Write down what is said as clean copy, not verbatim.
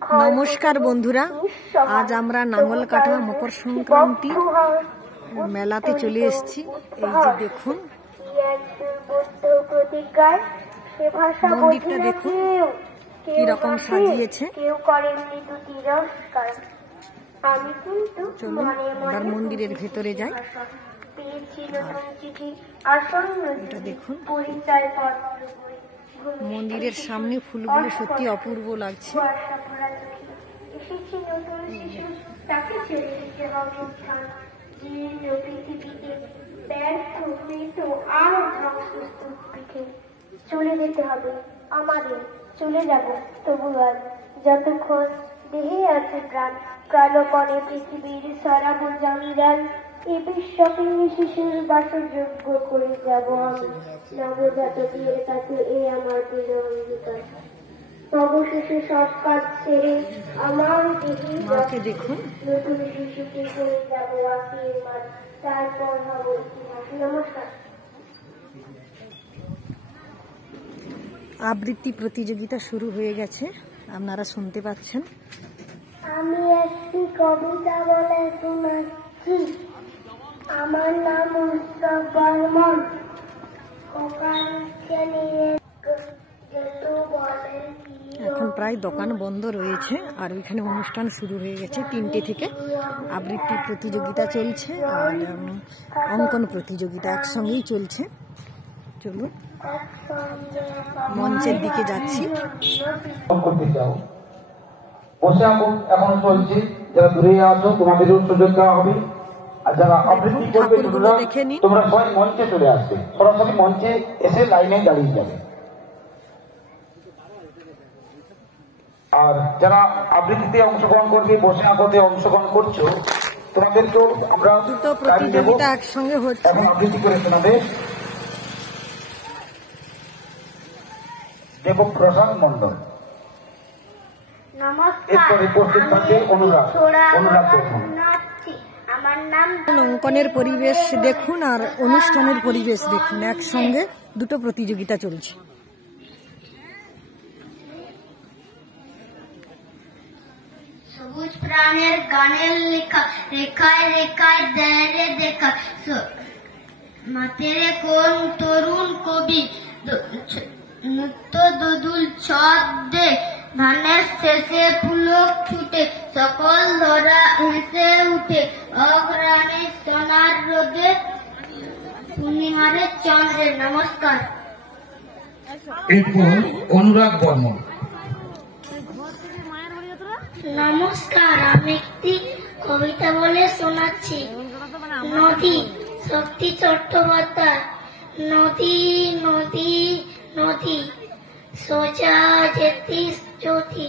নমস্কার বন্ধুরা, আজ আমরা নাঙ্গলকাটা মকর সংক্রান্তি মেলাতে চলে এসেছি। এই যে দেখুন মন্দিরটা, দেখুন কি রকম সাজিয়েছে। চলুন এবার মন্দিরের ভেতরে যাই। এটা দেখুন, মন্দিরের সামনে ফুলগুলো সত্যি অপূর্ব লাগছে। চলে যেতে হবে আমাদের, চলে যাব তবু আর যতক্ষণ দেহে আছে প্রাণ, প্রাণপণে পৃথিবীর সরাব জঞ্জাল এই বিশ্বকে শিশুর বাসযোগ্য করে যাব আমি। নবজাত বিয়ের কাছে এই আমার দৃঢ় অঙ্গীকার। অবশেষে সব কাজ ছেড়ে আমার দেহে দেখুন নতুন শিশুকে করে যাব আশীর্বাদ, তারপর হব ইতিহাস। নমস্কার। আবৃত্তি প্রতিযোগিতা শুরু হয়ে গেছে, আপনারা শুনতে পাচ্ছেন। আমি একটি কবিতা বলে শোনাচ্ছি। আমার নাম উৎসব বর্মন। এখন প্রায় দোকান বন্ধ রয়েছে, আর ওইখানে অনুষ্ঠান শুরু হয়ে গেছে 3টে থেকে। আবৃত্তি প্রতিযোগিতা চলছে আর অঙ্কন প্রতিযোগিতা একসঙ্গেই চলছে। চলুন মঞ্চের দিকে যাচ্ছি। বসে এখন চলছে, যারা দূরে আছো তোমাদেরও সুযোগ দেওয়া হবে। আর যারা আবৃত্তি করবে তোমরা সবাই মঞ্চে চলে আসবে, সরাসরি মঞ্চে এসে লাইনে দাঁড়িয়ে যাবে। আর যারা আবৃত্তিতে অংশগ্রহণ করবে, বসে আঁকতে অংশগ্রহণ করছো, তোমাদেরকেও আমরা দুটো প্রতিযোগিতা একসঙ্গে হচ্ছে। এখন আবৃত্তি করে শোনাবে দেবপ্রসাদ মন্ডল। এরপরে উপস্থিত থাকবে অনুরাগ। অঙ্কনের পরিবেশ দেখুন আর অনুষ্ঠানের পরিবেশ দেখুন, একসঙ্গে দুটো প্রতিযোগিতা চলছে। সবুজ প্রাণের গানের লেখা, রেখায় রেখায় দেয়ালে দেখা, মাতেরে কোন তরুণ কবি নৃত্য দোদুল ছন্দে, ধানের শেষে পুলক ছুটে, সকল ধরা হেসে উঠে, অগ্রাণে সোনার রোদে, পূর্ণিমারের চন্দ্রে। নমস্কার। এরপর অনুরাগ বর্মন। নমস্কার, আমি একটি কবিতা বলে শোনাচ্ছি। নদী, শক্তি চট্টোপাধ্যায়। নদী নদী নদী সোজা যেতিস যদি